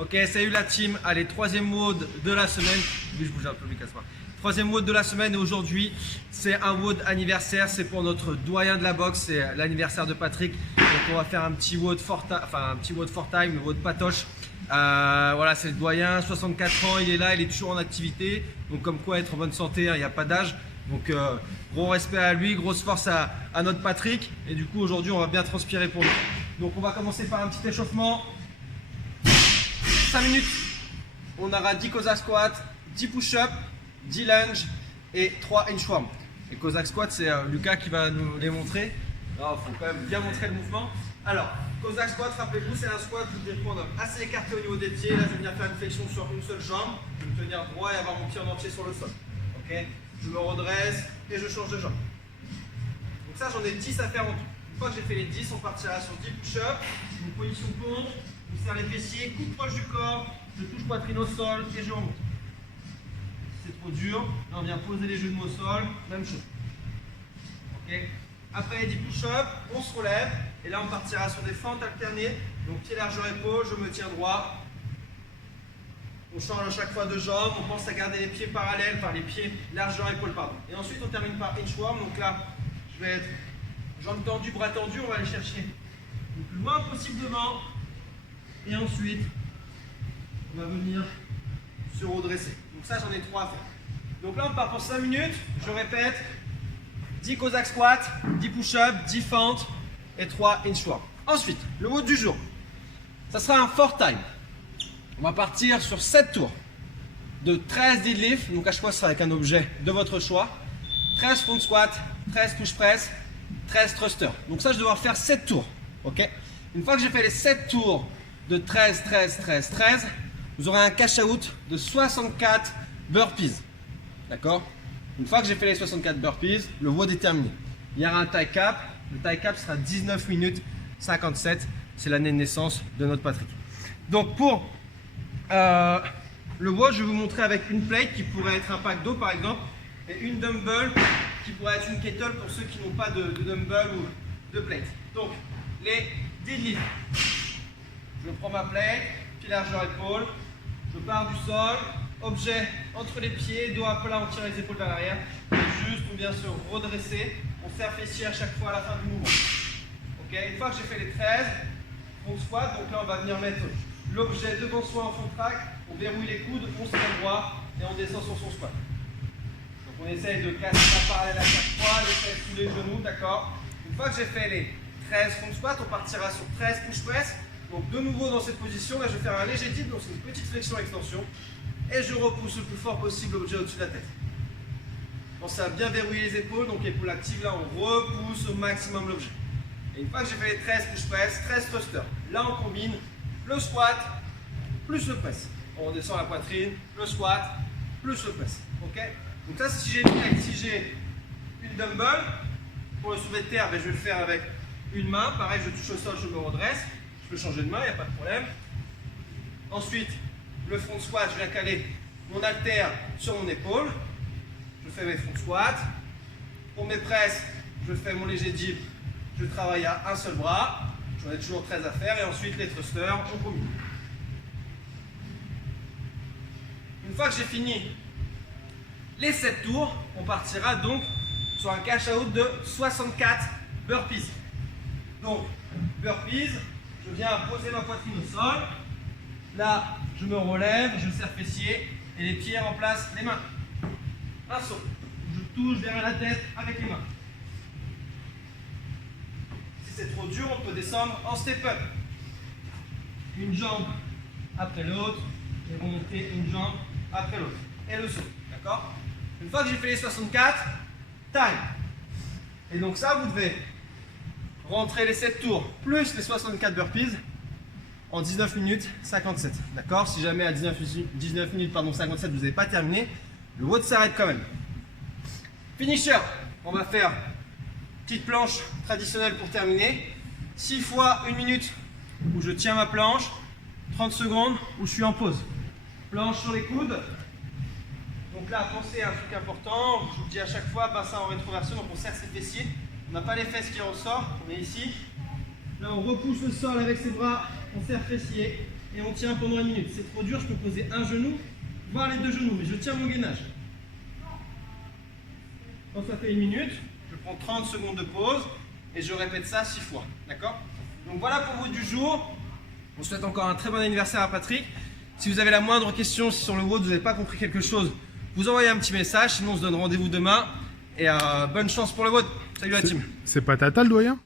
Ok, salut la team. Allez, troisième WOD de la semaine. Oui, je bouge un peu, mais casse pas. Troisième WOD de la semaine et aujourd'hui, c'est un WOD anniversaire. C'est pour notre doyen de la boxe. C'est l'anniversaire de Patrick. Donc, on va faire un petit WOD for time, le WOD Patoche. Voilà, c'est le doyen, 64 ans, il est là, il est toujours en activité. Donc, comme quoi, être en bonne santé, il n'y a pas d'âge. Donc, gros respect à lui, grosse force à notre Patrick. Et du coup, aujourd'hui, on va bien transpirer pour lui. Donc, on va commencer par un petit échauffement. 5 minutes, on aura 10 Cossack squats, 10 push-ups, 10 lunges et 3 inchworm. Les Cossack squats, c'est Lucas qui va nous les montrer. Il faut quand même bien montrer le mouvement. Alors, Cossack squat, rappelez-vous, c'est un squat où je vais prendre assez écarté au niveau des pieds. Là, je vais venir faire une flexion sur une seule jambe. Je vais me tenir droit et avoir mon pied en entier sur le sol. Ok, je me redresse et je change de jambe. Donc ça, j'en ai 10 à faire en tout. Une fois que j'ai fait les 10, on partira sur 10 push-ups, une position pompe. Je serre les fessiers, coude proche du corps, je touche poitrine au sol et je remonte. Si c'est trop dur, là on vient poser les genoux au sol, même chose. Okay. Après les 10 push-ups, on se relève et là on partira sur des fentes alternées. Donc pied largeur épaule, je me tiens droit. On change à chaque fois de jambe, on pense à garder les pieds parallèles, enfin les pieds largeur épaule, pardon. Et ensuite on termine par inchworm. Donc là, je vais être jambes tendues, bras tendus, on va aller chercher le plus loin possible devant. Et ensuite, on va venir se redresser. Donc ça, j'en ai 3 à faire. Donc là, on part pour 5 minutes. Je répète, 10 Cossack squats, 10 push-ups, 10 fentes et 3 inchworm. Ensuite, le WOD du jour, ça sera un for time. On va partir sur 7 tours de 13 deadlifts. Donc à chaque fois, ce sera avec un objet de votre choix. 13 front squat, 13 push press, 13 thrusters. Donc ça, je vais devoir faire 7 tours. Ok. Une fois que j'ai fait les 7 tours de 13, 13, 13, 13, vous aurez un cash out de 64 burpees. D'accord? Une fois que j'ai fait les 64 burpees, le WOD est terminé. Il y aura un tie cap. Le tie cap sera 19 minutes 57. C'est l'année de naissance de notre Patrick. Donc pour le WOD, je vais vous montrer avec une plate qui pourrait être un pack d'eau par exemple, et une dumbbell qui pourrait être une kettle pour ceux qui n'ont pas de dumbbell ou de plate. Donc les deadlifts. Je prends ma plate, pied largeur épaule, je pars du sol, objet entre les pieds, dos à plat, on tire les épaules vers l'arrière, et juste on vient se redresser, on serre fessier à chaque fois à la fin du mouvement. Ok, une fois que j'ai fait les 13, on squat, donc là on va venir mettre l'objet devant soi en front track, on verrouille les coudes, on se tient droit et on descend sur son squat. Donc on essaye de casser la parallèle à chaque fois, les fesses sous les genoux, d'accord. Une fois que j'ai fait les 13 front squat, on partira sur 13 push press. Donc de nouveau dans cette position, là je vais faire un léger dip, donc c'est une petite flexion-extension. Et je repousse le plus fort possible l'objet au-dessus de la tête. Pensez à bien verrouiller les épaules, donc épaule active, là on repousse au maximum l'objet. Et une fois que j'ai fait les 13 push press, 13 thrusters, là on combine le squat plus le press. On descend la poitrine, le squat plus le press. Ok. Donc ça c'est si j'ai une dumbbell, pour le soulevé de terre, ben, je vais le faire avec une main. Pareil, je touche au sol, je me redresse. Je peux changer de main, il n'y a pas de problème. Ensuite, le front squat, je viens caler mon haltère sur mon épaule. Je fais mes front squats. Pour mes presses, je fais mon léger dip. Je travaille à un seul bras. J'en ai toujours 13 à faire. Et ensuite, les thrusters, on combine. Une fois que j'ai fini les 7 tours, on partira donc sur un cash out de 64 burpees. Donc, burpees. Je viens poser ma poitrine au sol. Là, je me relève, je serre fessier et les pieds remplacent les mains. Un saut. Je touche vers la tête avec les mains. Si c'est trop dur, on peut descendre en step-up. Une jambe après l'autre et remonter une jambe après l'autre. Et le saut. D'accord? Une fois que j'ai fait les 64, time. Et donc ça, vous devez rentrer les 7 tours plus les 64 burpees en 19 minutes 57. D'accord? Si jamais à 19 minutes 57 vous n'avez pas terminé, le WOD s'arrête quand même. Finisher, on va faire petite planche traditionnelle pour terminer. 6 fois 1 minute où je tiens ma planche, 30 secondes où je suis en pause. Planche sur les coudes. Donc là, pensez à un truc important, je vous le dis à chaque fois, bassin en rétroversion, donc on serre ses fessiers. On n'a pas les fesses qui ressortent, on est ici. Là, on repousse le sol avec ses bras, on serre fessier et on tient pendant 1 minute. C'est trop dur, je peux poser un genou, voire les 2 genoux, mais je tiens mon gainage. Quand ça fait 1 minute, je prends 30 secondes de pause et je répète ça 6 fois. D'accord? Donc voilà pour vous du jour. On souhaite encore un très bon anniversaire à Patrick. Si vous avez la moindre question, si sur le WOD vous n'avez pas compris quelque chose, vous envoyez un petit message. Sinon, on se donne rendez-vous demain. Et bonne chance pour le WOD. Salut la team. C'est pas Tata le doyen?